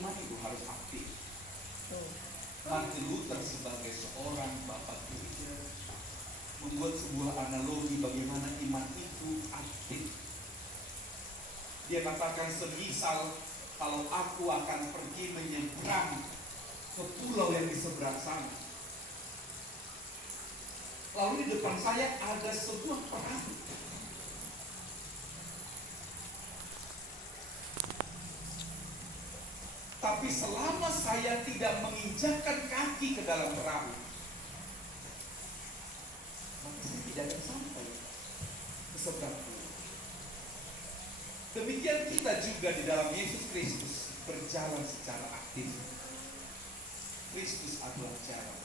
iman itu harus aktif. Martin Luther sebagai seorang bapak gereja membuat sebuah analogi bagaimana iman itu aktif. Dia katakan, semisal kalau aku akan pergi menyeberang ke pulau yang di seberang sana, lalu di depan saya ada sebuah perahu. Tapi selama saya tidak menginjakkan kaki ke dalam perahu, maka saya tidak akan sampai ke seberang pulau. Demikian kita juga di dalam Yesus Kristus berjalan secara aktif. Kristus adalah jalan,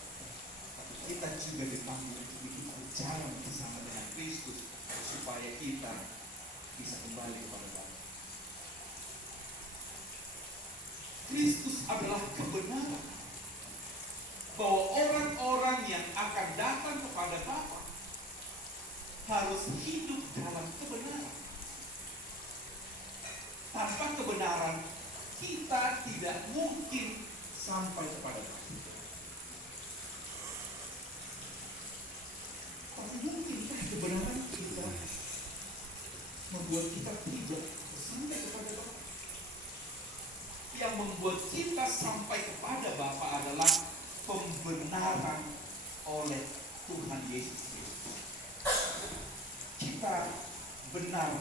tapi kita juga dipanggil untuk berjalan bersama dengan Kristus supaya kita bisa kembali kepada Bapa. Kristus adalah kebenaran, bahwa orang-orang yang akan datang kepada Bapa harus hidup dalam kebenaran. Tanpa kebenaran, kita tidak mungkin sampai kepada Bapa. Tapi mungkinkah kebenaran kita membuat kita tidak sampai kepada Bapa? Yang membuat kita sampai kepada Bapa adalah pembenaran oleh Tuhan Yesus Kristus. Kita benar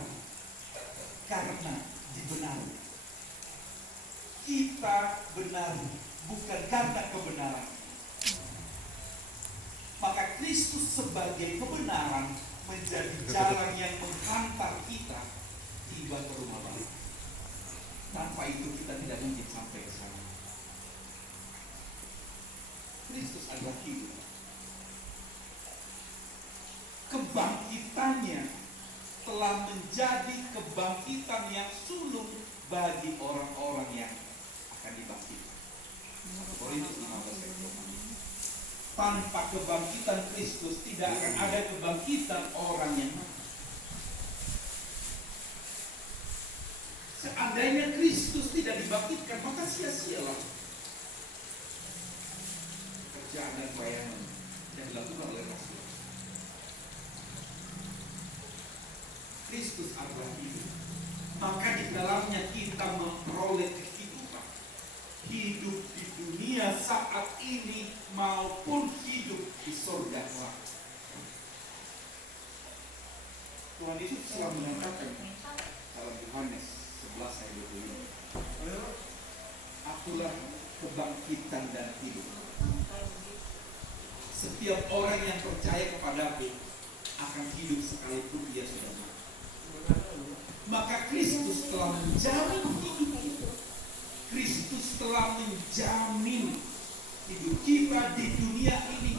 karena dibenari. Kita benar bukan karena kebenaran. Maka Kristus sebagai kebenaran menjadi jalan yang menghantar kita tiba ke rumah Bapa. Tanpa itu kita tidak mungkin sampai ke sana. Kristus adalah hidup. Kebangkitannya telah menjadi kebangkitan yang sulung bagi orang-orang yang akan dibangkitkan. Korintus 15 ayat 2. Tanpa kebangkitan Kristus tidak akan ada kebangkitan orang yang mati. Seandainya Kristus tidak dibangkitkan, maka sia-sialah pekerjaan dan pelayanan yang dilakukan oleh Rasul. Kristus adalah hidup, maka di dalamnya kita memperoleh kehidupan. Hidup di dunia saat ini maupun hidup di surga kelak. Tuhan Yesus telah mengatakan dalam Yohanes 11 ayat 25, akulah kebangkitan dan hidup. Setiap orang yang percaya kepadaku akan hidup sekalipun dia sudah mati. Maka Kristus telah menjamin hidup kita. Kristus telah menjamin hidup kita di dunia ini,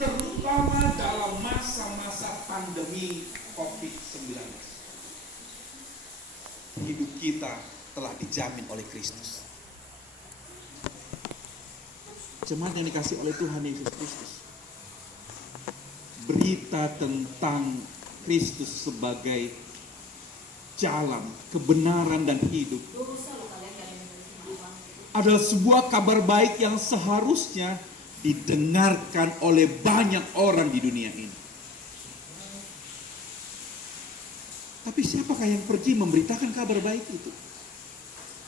terutama dalam masa-masa pandemi COVID-19. Hidup kita telah dijamin oleh Kristus. Jemaat yang dikasih oleh Tuhan Yesus Kristus, berita tentang Kristus sebagai jalan, kebenaran dan hidup adalah sebuah kabar baik yang seharusnya didengarkan oleh banyak orang di dunia ini. Tapi siapakah yang pergi memberitakan kabar baik itu?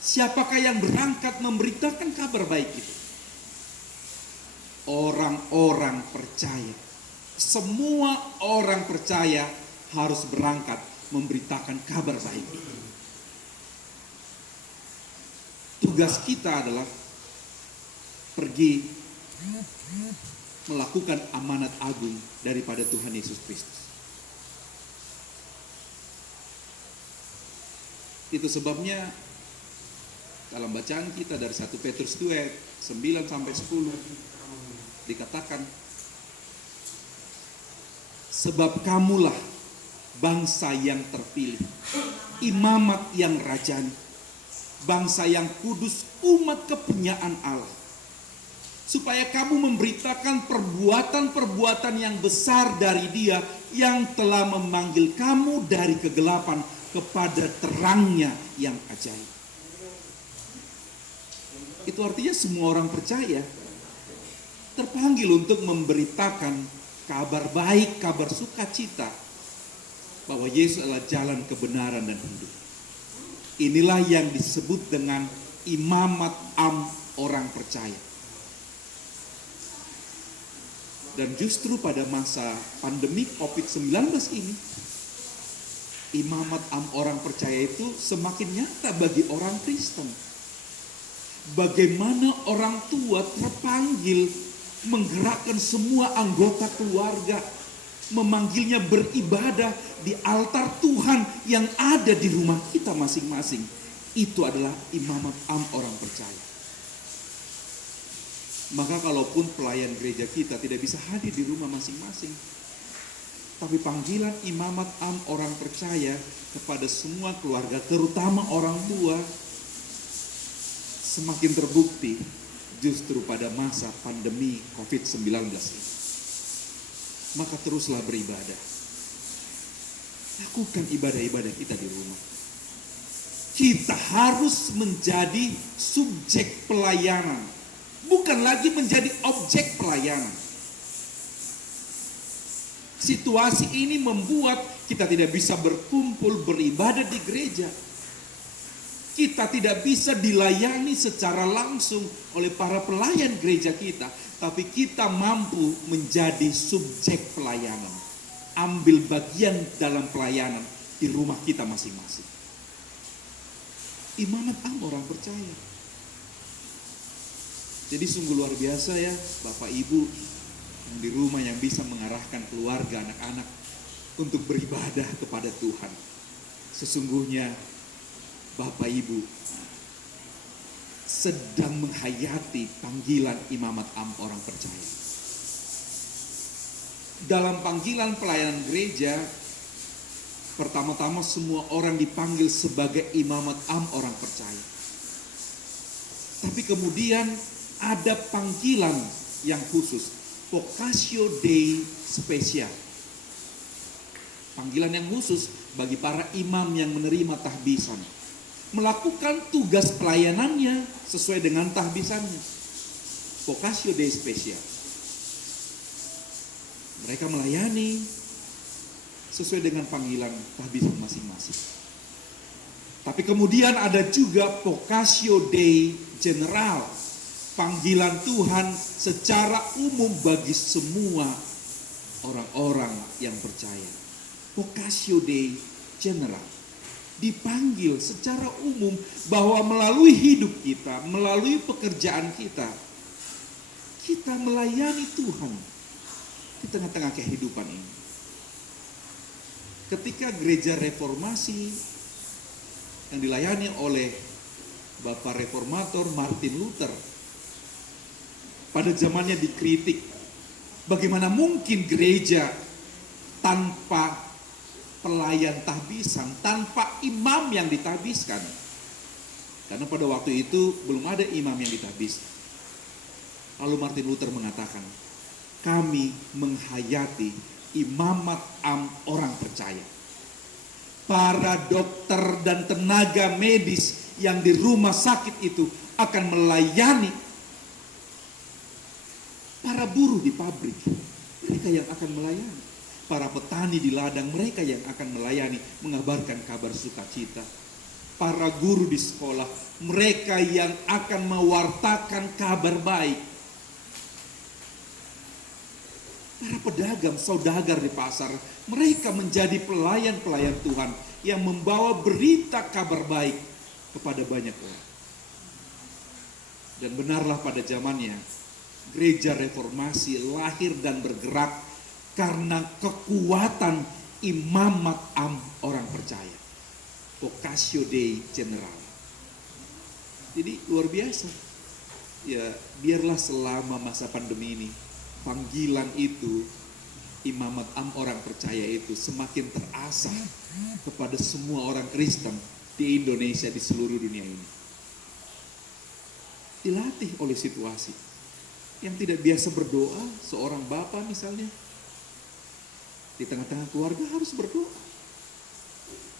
Siapakah yang berangkat memberitakan kabar baik itu? Orang-orang percaya. Semua orang percaya harus berangkat memberitakan kabar baik itu. Tugas kita adalah pergi melakukan amanat agung daripada Tuhan Yesus Kristus. Itu sebabnya dalam bacaan kita dari 1 Petrus 2 ayat 9 sampai 10 dikatakan, sebab kamulah bangsa yang terpilih, imamat yang rajani, bangsa yang kudus, umat kepunyaan Allah, supaya kamu memberitakan perbuatan-perbuatan yang besar dari Dia yang telah memanggil kamu dari kegelapan kepada terangnya yang ajaib. Itu artinya semua orang percaya terpanggil untuk memberitakan kabar baik, kabar sukacita bahwa Yesus adalah jalan kebenaran dan hidup. Inilah yang disebut dengan imamat am orang percaya. Dan justru pada masa pandemi COVID-19 ini, imamat am orang percaya itu semakin nyata bagi orang Kristen. Bagaimana orang tua terpanggil menggerakkan semua anggota keluarga, memanggilnya beribadah di altar Tuhan yang ada di rumah kita masing-masing. Itu adalah imamat am orang percaya. Maka kalaupun pelayan gereja kita tidak bisa hadir di rumah masing-masing, tapi panggilan imamat am orang percaya kepada semua keluarga, terutama orang tua, semakin terbukti justru pada masa pandemi COVID-19 ini. Maka teruslah beribadah. Lakukan ibadah-ibadah kita di rumah. Kita harus menjadi subjek pelayanan, bukan lagi menjadi objek pelayanan. Situasi ini membuat kita tidak bisa berkumpul beribadah di gereja. Kita tidak bisa dilayani secara langsung oleh para pelayan gereja kita, tapi kita mampu menjadi subjek pelayanan. Ambil bagian dalam pelayanan di rumah kita masing-masing. Imamat am orang percaya. Jadi sungguh luar biasa ya Bapak Ibu yang di rumah yang bisa mengarahkan keluarga anak-anak untuk beribadah kepada Tuhan. Sesungguhnya Bapak Ibu sedang menghayati panggilan imamat am orang percaya. Dalam panggilan pelayanan gereja, pertama-tama semua orang dipanggil sebagai imamat am orang percaya. Tapi kemudian ada panggilan yang khusus, vocatio Dei spesial. Panggilan yang khusus bagi para imam yang menerima tahbisan, melakukan tugas pelayanannya sesuai dengan tahbisannya. Vocatio Dei spesial. Mereka melayani sesuai dengan panggilan tahbisan masing-masing. Tapi kemudian ada juga vocatio Dei general, panggilan Tuhan secara umum bagi semua orang-orang yang percaya. Vocatio Dei general, dipanggil secara umum bahwa melalui hidup kita, melalui pekerjaan kita, kita melayani Tuhan di tengah-tengah kehidupan ini. Ketika gereja reformasi yang dilayani oleh Bapak Reformator Martin Luther, pada zamannya dikritik, bagaimana mungkin gereja tanpa pelayan tahbisan, tanpa imam yang ditahbiskan. Karena pada waktu itu belum ada imam yang ditahbiskan. Lalu Martin Luther mengatakan, kami menghayati imamat am orang percaya. Para dokter dan tenaga medis yang di rumah sakit itu akan melayani. Para buruh di pabrik, mereka yang akan melayani. Para petani di ladang, mereka yang akan melayani, mengabarkan kabar sukacita. Para guru di sekolah, mereka yang akan mewartakan kabar baik. Para pedagang, saudagar di pasar, mereka menjadi pelayan-pelayan Tuhan yang membawa berita kabar baik kepada banyak orang. Dan benarlah pada zamannya, gereja reformasi lahir dan bergerak karena kekuatan imamat am orang percaya. Vocatio Dei general. Jadi luar biasa. Ya, biarlah selama masa pandemi ini panggilan itu, imamat am orang percaya itu semakin terasah kepada semua orang Kristen di Indonesia, di seluruh dunia ini. Dilatih oleh situasi. Yang tidak biasa berdoa, seorang bapak misalnya, di tengah-tengah keluarga harus berdoa.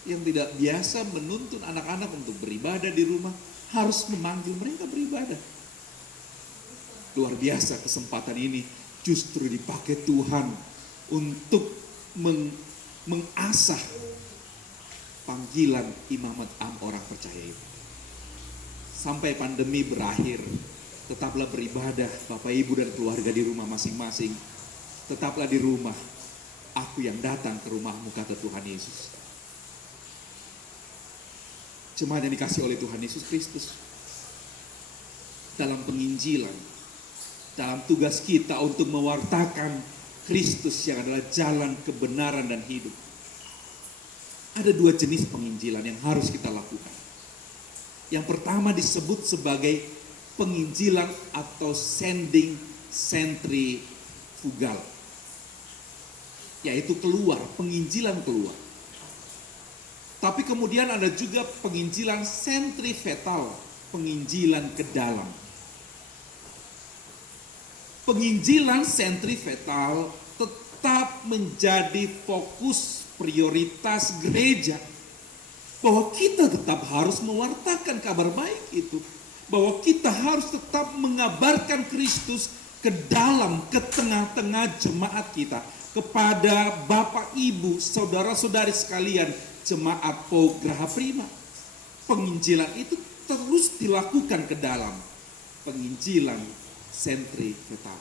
Yang tidak biasa menuntun anak-anak untuk beribadah di rumah, harus memanggil mereka beribadah. Luar biasa kesempatan ini justru dipakai Tuhan untuk mengasah panggilan imamat orang percaya itu. Sampai pandemi berakhir, tetaplah beribadah Bapak Ibu dan keluarga di rumah masing-masing. Tetaplah di rumah. Aku yang datang ke rumahmu, kata Tuhan Yesus. Jemaat yang dikasih oleh Tuhan Yesus Kristus, dalam penginjilan, dalam tugas kita untuk mewartakan Kristus yang adalah jalan kebenaran dan hidup, ada dua jenis penginjilan yang harus kita lakukan. Yang pertama disebut sebagai penginjilan atau sending sentrifugal, yaitu keluar, penginjilan keluar. Tapi kemudian ada juga penginjilan sentripetal, penginjilan ke dalam. Penginjilan sentripetal tetap menjadi fokus prioritas gereja. Bahwa kita tetap harus mewartakan kabar baik itu. Bahwa kita harus tetap mengabarkan Kristus ke dalam, ke tengah-tengah jemaat kita. Kepada Bapak, Ibu, saudara-saudari sekalian, jemaat Po Graha Prima. Penginjilan itu terus dilakukan ke dalam. Penginjilan sentripetal.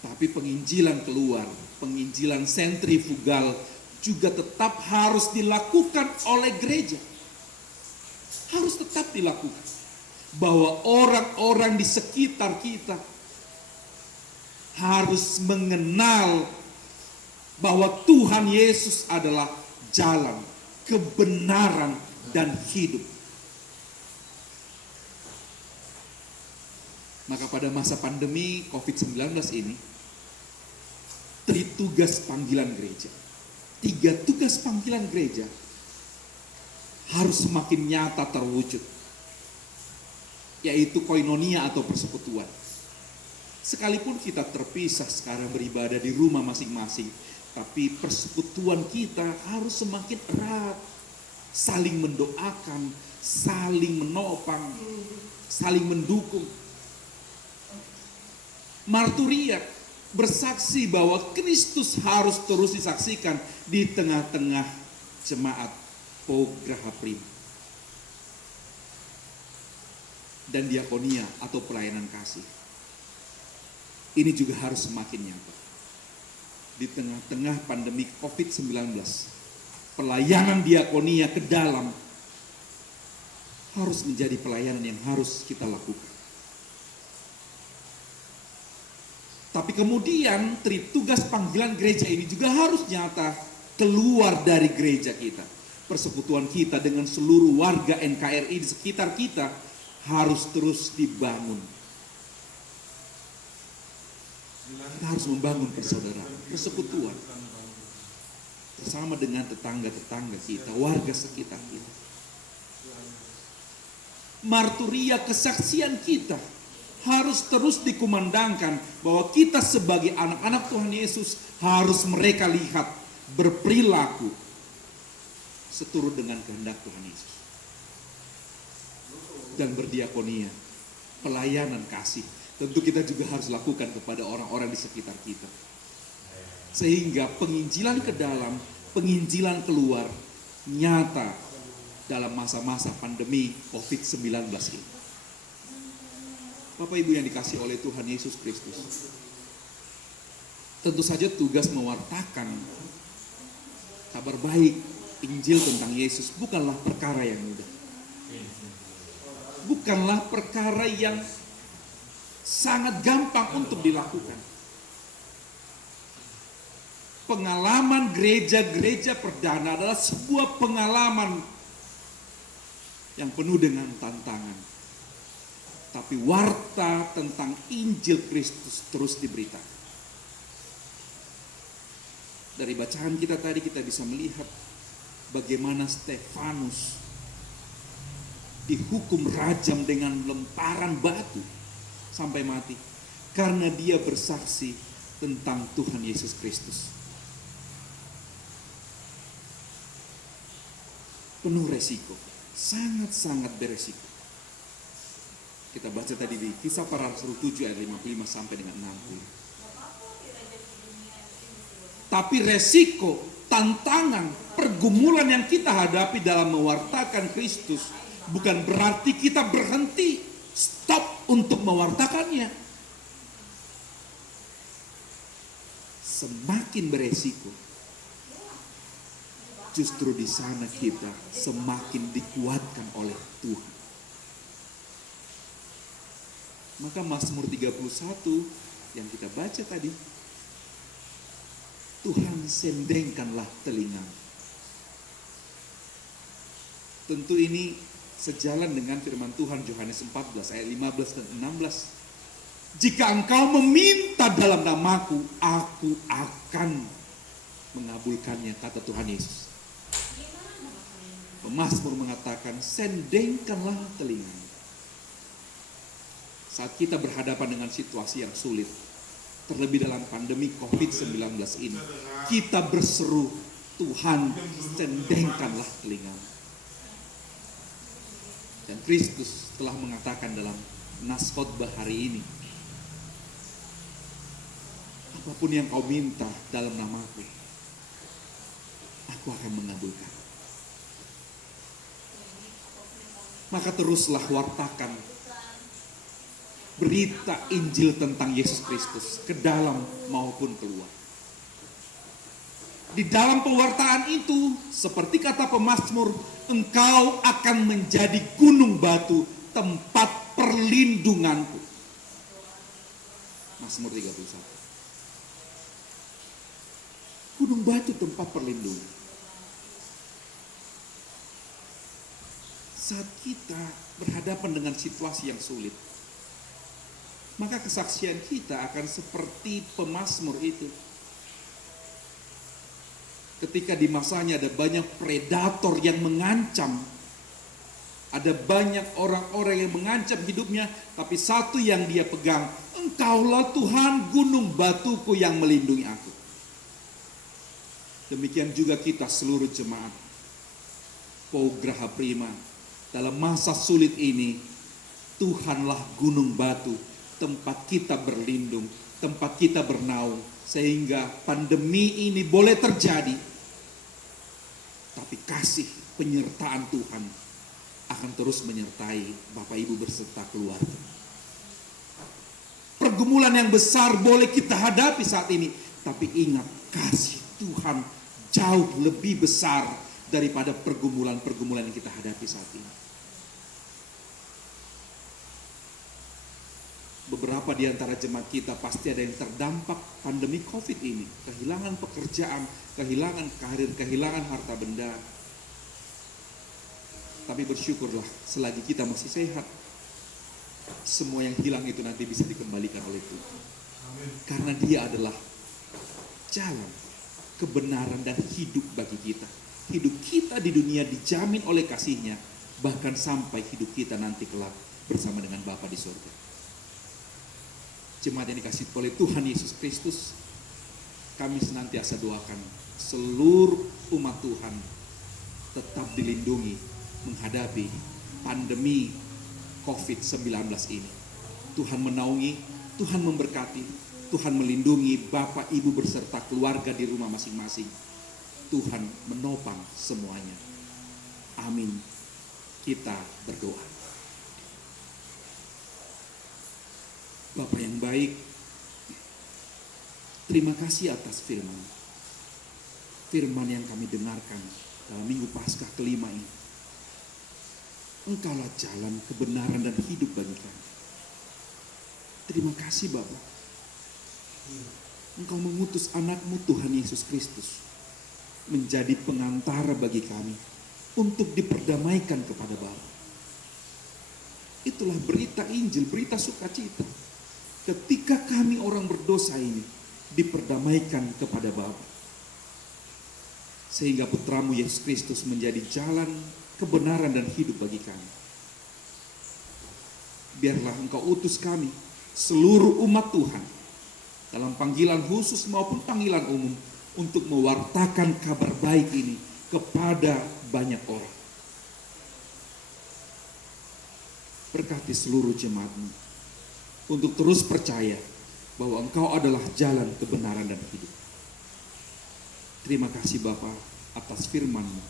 Tapi penginjilan keluar, penginjilan sentrifugal juga tetap harus dilakukan oleh gereja. Harus tetap dilakukan. Bahwa orang-orang di sekitar kita harus mengenal bahwa Tuhan Yesus adalah jalan, kebenaran, dan hidup. Maka pada masa pandemi COVID-19 ini, tugas panggilan gereja, 3 tugas panggilan gereja harus semakin nyata terwujud, yaitu koinonia atau persekutuan. Sekalipun kita terpisah sekarang beribadah di rumah masing-masing, tapi persekutuan kita harus semakin erat, saling mendoakan, saling menopang, saling mendukung. Marturia bersaksi bahwa Kristus harus terus disaksikan di tengah-tengah jemaat Po Graha Prima. Dan diakonia atau pelayanan kasih. Ini juga harus semakin nyata. Di tengah-tengah pandemi COVID-19, pelayanan diakonia ke dalam harus menjadi pelayanan yang harus kita lakukan. Tapi kemudian tugas panggilan gereja ini juga harus nyata keluar dari gereja kita. Persekutuan kita dengan seluruh warga NKRI di sekitar kita harus terus dibangun. Kita harus membangun persaudaraan, persekutuan bersama dengan tetangga-tetangga kita, warga sekitar kita. Marturia kesaksian kita harus terus dikumandangkan bahwa kita sebagai anak-anak Tuhan Yesus harus mereka lihat berperilaku seturut dengan kehendak Tuhan Yesus. Dan berdiakonia, pelayanan kasih, tentu kita juga harus lakukan kepada orang-orang di sekitar kita. Sehingga penginjilan ke dalam, penginjilan keluar nyata dalam masa-masa pandemi COVID-19 ini. Bapak Ibu yang dikasih oleh Tuhan Yesus Kristus, tentu saja tugas mewartakan kabar baik Injil tentang Yesus bukanlah perkara yang mudah. Bukanlah perkara yang sangat gampang untuk dilakukan. Pengalaman gereja-gereja perdana adalah sebuah pengalaman yang penuh dengan tantangan. Tapi warta tentang Injil Kristus terus diberitakan. Dari bacaan kita tadi kita bisa melihat bagaimana Stefanus dihukum rajam dengan lemparan batu sampai mati karena dia bersaksi tentang Tuhan Yesus Kristus. Penuh resiko, sangat-sangat beresiko. Kita baca tadi di Kisah Para Rasul 7 ayat 55 sampai dengan 60. Tapi resiko, tantangan, pergumulan yang kita hadapi dalam mewartakan Kristus bukan berarti kita berhenti, stop untuk mewartakannya. Semakin beresiko, justru di sana kita semakin dikuatkan oleh Tuhan. Maka Mazmur 31 yang kita baca tadi, Tuhan sendengkanlah telinga. Tentu ini sejalan dengan firman Tuhan Yohanes 14 ayat 15 dan 16. Jika engkau meminta dalam namaku, aku akan mengabulkannya, kata Tuhan Yesus. Pemazmur mengatakan, sendengkanlah telinga. Saat kita berhadapan dengan situasi yang sulit, terlebih dalam pandemi COVID-19 ini, kita berseru, Tuhan sendengkanlah telinga. Dan Kristus telah mengatakan dalam nas khotbah hari ini, apapun yang kau minta dalam namaku, aku akan mengabulkan. Maka teruslah wartakan berita Injil tentang Yesus Kristus ke dalam maupun keluar. Di dalam pewartaan itu, seperti kata pemazmur, engkau akan menjadi gunung batu, tempat perlindunganku. Mazmur 31. Gunung batu, tempat perlindungan. Saat kita berhadapan dengan situasi yang sulit, maka kesaksian kita akan seperti pemazmur itu. Ketika di masanya ada banyak predator yang mengancam, ada banyak orang-orang yang mengancam hidupnya, tapi satu yang dia pegang, engkaulah Tuhan gunung batuku yang melindungi aku. Demikian juga kita seluruh jemaat Pau Graha Prima, dalam masa sulit ini, Tuhanlah gunung batu, tempat kita berlindung, tempat kita bernaung, sehingga pandemi ini boleh terjadi, tapi kasih penyertaan Tuhan akan terus menyertai Bapak Ibu berserta keluarga. Pergumulan yang besar boleh kita hadapi saat ini, tapi ingat, kasih Tuhan jauh lebih besar daripada pergumulan-pergumulan yang kita hadapi saat ini. Beberapa di antara jemaat kita pasti ada yang terdampak pandemi COVID ini. Kehilangan pekerjaan, kehilangan karir, kehilangan harta benda. Tapi bersyukurlah selagi kita masih sehat, semua yang hilang itu nanti bisa dikembalikan oleh Tuhan. Karena Dia adalah jalan, kebenaran, dan hidup bagi kita. Hidup kita di dunia dijamin oleh kasih-Nya, bahkan sampai hidup kita nanti kelak bersama dengan Bapa di surga. Jemaat yang dikasihi oleh Tuhan Yesus Kristus, kami senantiasa doakan seluruh umat Tuhan tetap dilindungi menghadapi pandemi COVID-19 ini. Tuhan menaungi, Tuhan memberkati, Tuhan melindungi Bapak Ibu berserta keluarga di rumah masing-masing. Tuhan menopang semuanya. Amin. Kita berdoa. Bapa yang baik, terima kasih atas firman. Firman yang kami dengarkan dalam Minggu Paskah kelima ini. Engkaulah jalan, kebenaran, dan hidup bagi kami. Terima kasih Bapa. Engkau mengutus anak-Mu Tuhan Yesus Kristus menjadi pengantara bagi kami untuk diperdamaikan kepada Bapa. Itulah berita Injil, berita sukacita. Ketika kami orang berdosa ini diperdamaikan kepada Bapa. Sehingga putramu Yesus Kristus menjadi jalan, kebenaran, dan hidup bagi kami. Biarlah Engkau utus kami, seluruh umat Tuhan, dalam panggilan khusus maupun panggilan umum, untuk mewartakan kabar baik ini kepada banyak orang. Berkati seluruh jemaat-Mu untuk terus percaya bahwa Engkau adalah jalan kebenaran dan hidup. Terima kasih Bapa atas firman-Mu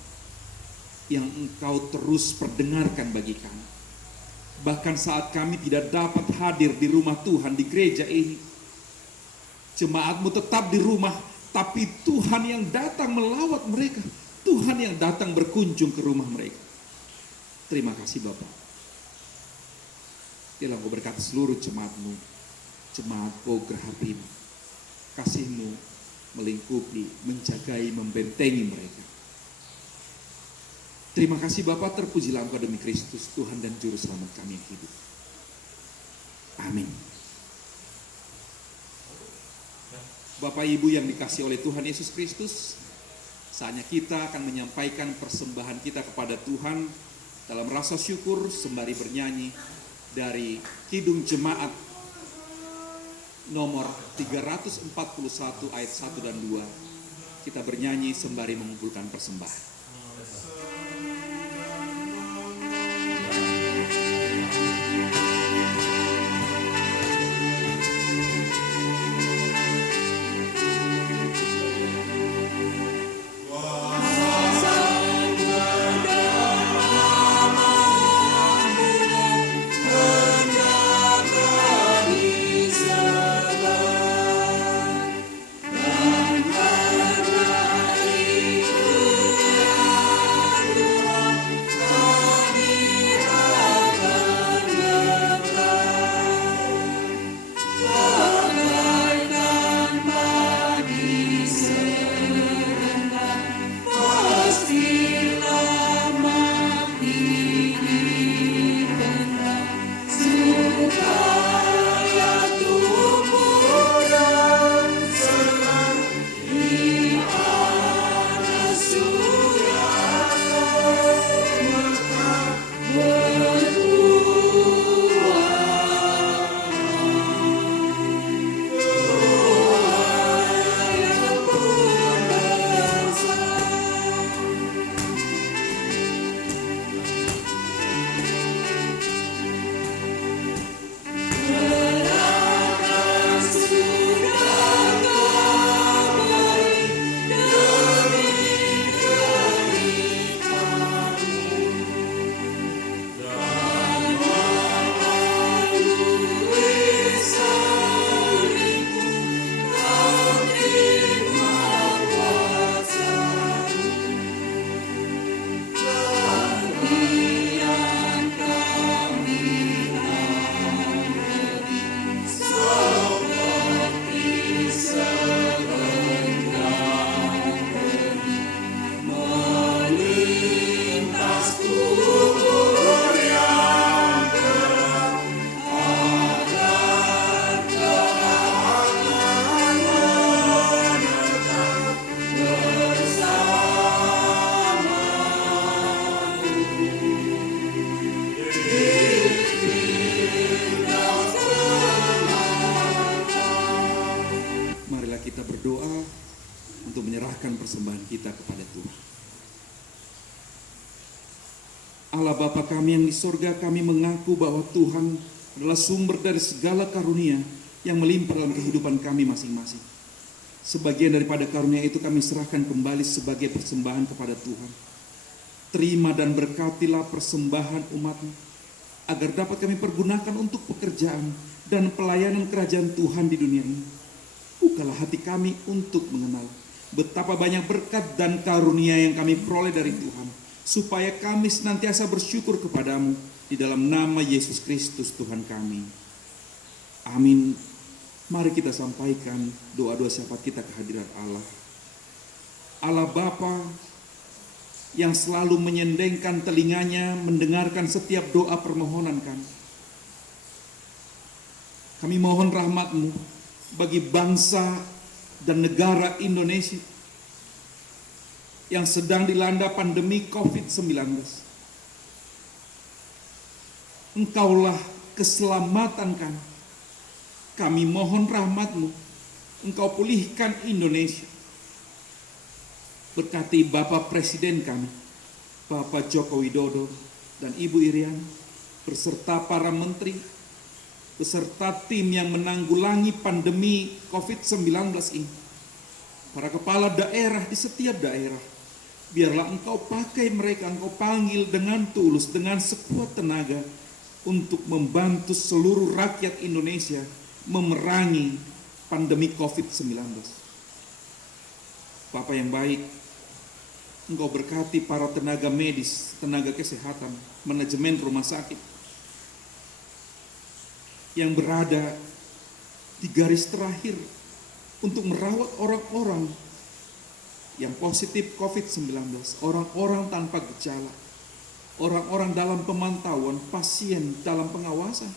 yang Engkau terus perdengarkan bagi kami. Bahkan saat kami tidak dapat hadir di rumah Tuhan di gereja ini, jemaat-Mu tetap di rumah, tapi Tuhan yang datang melawat mereka, Tuhan yang datang berkunjung ke rumah mereka. Terima kasih Bapa. Biarlah Engkau berkati seluruh jemaat-Mu, jemaat Graha Prima. Kasih-Mu melingkupi, menjagai, membentengi mereka. Terima kasih Bapa, terpujilah Engkau demi Kristus, Tuhan dan Juru Selamat kami yang hidup. Amin. Bapak Ibu yang dikasihi oleh Tuhan Yesus Kristus, saatnya kita akan menyampaikan persembahan kita kepada Tuhan dalam rasa syukur sembari bernyanyi dari Kidung Jemaat nomor 341 ayat 1 dan 2. Kita bernyanyi sembari mengumpulkan persembahan. Persembahan kita kepada Tuhan. Allah Bapa kami yang di sorga, kami mengaku bahwa Tuhan adalah sumber dari segala karunia yang melimpah dalam kehidupan kami masing-masing. Sebagian daripada karunia itu kami serahkan kembali sebagai persembahan kepada Tuhan. Terima dan berkatilah persembahan umat-Mu, agar dapat kami pergunakan untuk pekerjaan dan pelayanan kerajaan Tuhan di dunia ini. Bukalah hati kami untuk mengenal betapa banyak berkat dan karunia yang kami peroleh dari Tuhan, supaya kami senantiasa bersyukur kepadamu di dalam nama Yesus Kristus Tuhan kami. Amin. Mari kita sampaikan doa-doa syafaat kita ke hadirat Allah. Allah Bapa yang selalu menyendengkan telinganya mendengarkan setiap doa permohonan kami. Kami mohon rahmat-Mu bagi bangsa dan negara Indonesia yang sedang dilanda pandemi COVID-19. Engkaulah keselamatan kami. Kami mohon rahmat-Mu, Engkau pulihkan Indonesia. Berkati Bapak Presiden kami, Bapak Joko Widodo dan Ibu Iriana, beserta para menteri, beserta tim yang menanggulangi pandemi COVID-19 ini, para kepala daerah di setiap daerah, biarlah Engkau pakai mereka, Engkau panggil dengan tulus, dengan sekuat tenaga untuk membantu seluruh rakyat Indonesia memerangi pandemi COVID-19. Bapa yang baik, Engkau berkati para tenaga medis, tenaga kesehatan, manajemen rumah sakit yang berada di garis terakhir untuk merawat orang-orang yang positif COVID-19, orang-orang tanpa gejala, orang-orang dalam pemantauan, pasien dalam pengawasan.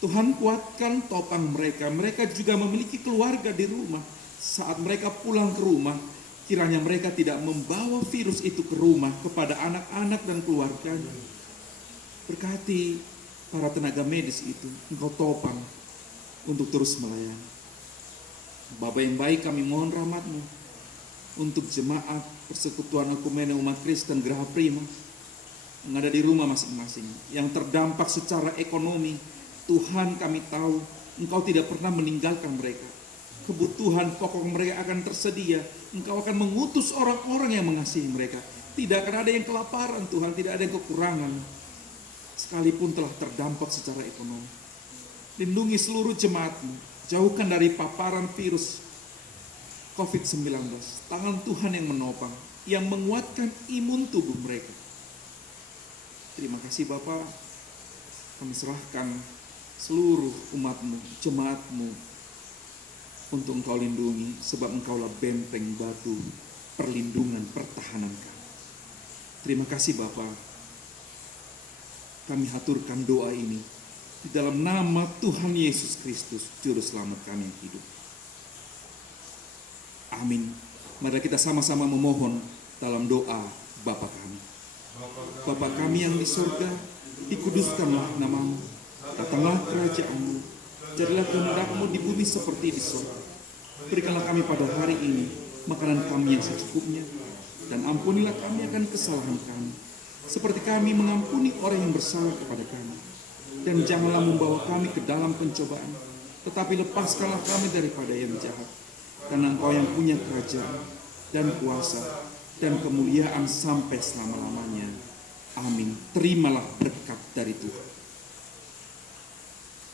Tuhan kuatkan topang mereka. Mereka juga memiliki keluarga di rumah. Saat mereka pulang ke rumah, kiranya mereka tidak membawa virus itu ke rumah kepada anak-anak dan keluarganya. Berkati para tenaga medis itu, Engkau topang untuk terus melayani. Bapa yang baik, kami mohon rahmat-Mu untuk jemaat Persekutuan Ekumene Umat Kristen Geraha Prima yang ada di rumah masing-masing, yang terdampak secara ekonomi. Tuhan, kami tahu Engkau tidak pernah meninggalkan mereka. Kebutuhan pokok mereka akan tersedia. Engkau akan mengutus orang-orang yang mengasihi mereka. Tidak akan ada yang kelaparan, Tuhan, tidak ada yang kekurangan, sekalipun telah terdampak secara ekonomi. Lindungi seluruh jemaat-Mu, jauhkan dari paparan virus COVID-19. Tangan Tuhan yang menopang, yang menguatkan imun tubuh mereka. Terima kasih Bapa. Kami serahkan seluruh umat-Mu, jemaat-Mu, untuk Engkau lindungi, sebab Engkaulah benteng batu perlindungan pertahanan kami. Terima kasih Bapa. Kami haturkan doa ini di dalam nama Tuhan Yesus Kristus, Juru Selamat kami yang hidup. Amin. Mari kita sama-sama memohon dalam doa Bapa kami. Bapa kami yang di surga, dikuduskanlah nama-Mu. Datanglah kerajaan-Mu, jadilah kehendak-Mu di bumi seperti di surga. Berikanlah kami pada hari ini makanan kami yang secukupnya, dan ampunilah kami akan kesalahan kami, seperti kami mengampuni orang yang bersalah kepada kami. Dan janganlah membawa kami ke dalam pencobaan, tetapi lepaskanlah kami daripada yang jahat. Karena Engkau yang punya kerajaan dan kuasa dan kemuliaan sampai selama-lamanya. Amin. Terimalah berkat dari Tuhan.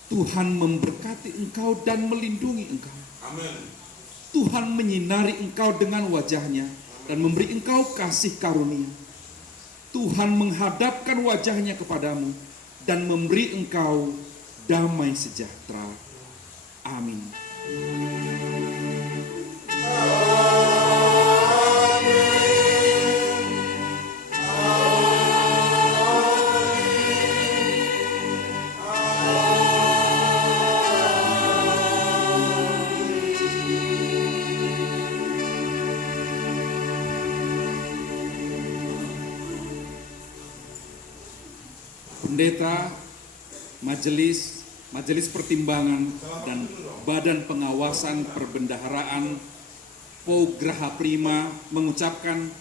Tuhan memberkati engkau dan melindungi engkau. Amin. Tuhan menyinari engkau dengan wajahnya dan memberi engkau kasih karunia. Tuhan menghadapkan wajahnya kepadamu dan memberi engkau damai sejahtera. Amin. Pendeta, majelis pertimbangan dan Badan Pengawasan Perbendaharaan PO Geraha Prima mengucapkan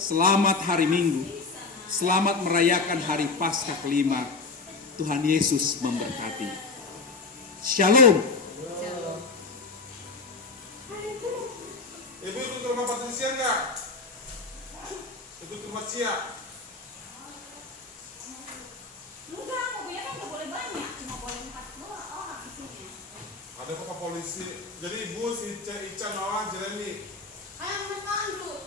selamat hari Minggu, selamat merayakan hari Paskah kelima. Tuhan Yesus memberkati. Shalom. Ibu ikut ke rumah Patrisia enggak? Ikut ke rumah Cia. Enggak, mobilnya kan nggak boleh banyak, cuma boleh 4 orang di sini. Ada kok polisi. Jadi ibu si Ica Noah Jeremy. Yang Mas Andrew,